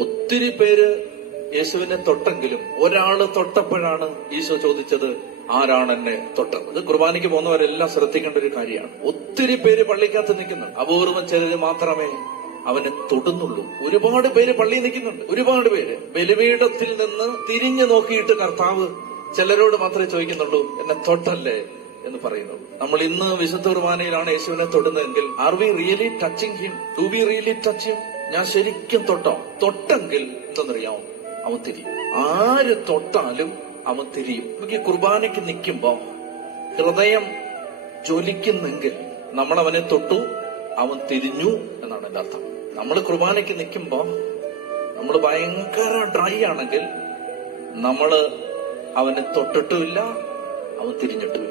ഒത്തിരി പേര് യേശുവിനെ തൊട്ടെങ്കിലും ഒരാൾ തൊട്ടപ്പോഴാണ് ഈശോ ചോദിച്ചത് ആരാണ് എന്നെ തൊട്ടത്? ഇത് കുർബാനയ്ക്ക് പോകുന്നവരെല്ലാം ശ്രദ്ധിക്കേണ്ട ഒരു കാര്യമാണ്. ഒത്തിരി പേര് പള്ളിക്കകത്ത് നിൽക്കുന്നുണ്ട്. അപൂർവം ചിലര് മാത്രമേ അവനെ തൊടുന്നുള്ളൂ. ഒരുപാട് പേര് പള്ളിയിൽ നിൽക്കുന്നുണ്ട്. ഒരുപാട് പേര് ബലിപീഠത്തിൽ നിന്ന് തിരിഞ്ഞു നോക്കിയിട്ട് കർത്താവ് ചിലരോട് മാത്രമേ ചോദിക്കുന്നുള്ളൂ എന്നെ തൊട്ടല്ലേ? എന്ന് പറയുന്നു. നമ്മൾ ഇന്ന് വിശുദ്ധ കുർബാനയിലാണ് യേശുവിനെ തൊടുന്നതെങ്കിൽ are we really touching him to be really touch him ഞാൻ ശരിക്കും തൊട്ടോ? തൊട്ടെങ്കിൽ എന്തെന്നറിയാമോ അവൻ തിരിയും. ആര് തൊട്ടാലും അവൻ തിരിയും. നമുക്ക് ഈ കുർബാനയ്ക്ക് നിൽക്കുമ്പോ ഹൃദയം ജ്വലിക്കുന്നെങ്കിൽ നമ്മൾ അവനെ തൊട്ടു അവൻ തിരിഞ്ഞു എന്നാണ് എന്റെ അർത്ഥം. നമ്മൾ കുർബാനയ്ക്ക് നിൽക്കുമ്പോ നമ്മൾ ഭയങ്കര ഡ്രൈ ആണെങ്കിൽ നമ്മൾ അവനെ തൊട്ടിട്ടുമില്ല അവൻ തിരിഞ്ഞിട്ടുമില്ല.